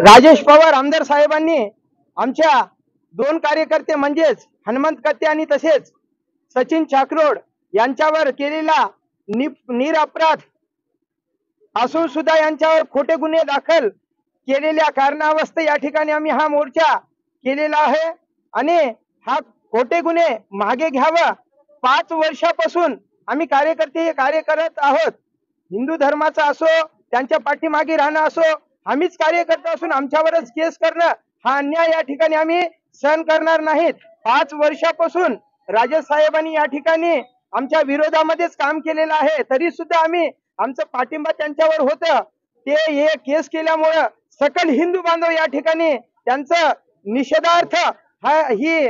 राजेश पवार आमदार साहेबांनी आमच्या दोन कार्यकर्ते म्हणजेच हनुमंत कत्ते आणि तसेच सचिन चाकरोड यांच्यावर केलेला निरपराध असून सुद्धा यांच्यावर खोटे गुन्हे दाखल केलेल्या कारणावस्त या ठिकाणी आम्ही हा मोर्चा केलेला आहे आणि हा खोटे गुन्हे मागे घ्यावा। 5 वर्षापासून आम्ही कार्यकर्ते हे कार्य करत आहोत। हिंदू धर्माचा असो, त्यांच्या पाठीमागे राहणं असो, आम्हीच कार्यकर्ता असून आमच्यावरच केस करणं हा अन्याय या ठिकाणी आम्ही सहन करणार नाहीत। 5 वर्षापासून राजेश साहेबांनी या ठिकाणी आमच्या विरोधामध्येच काम केलेलं आहे, तरी सुद्धा आम्ही आमचं पाठिंबा त्यांच्यावर होतं। ते हे केस केल्यामुळे सकल हिंदू बांधव या ठिकाणी त्यांचं निषेधार्थ ही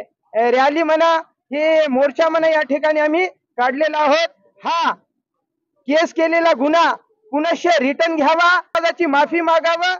रॅली म्हणा, हे मोर्चा म्हणा या ठिकाणी आम्ही काढलेला आहोत। हा केस केलेला गुन्हा पुनश्च रिटर्न घ्यावा, त्याची माफी मागावं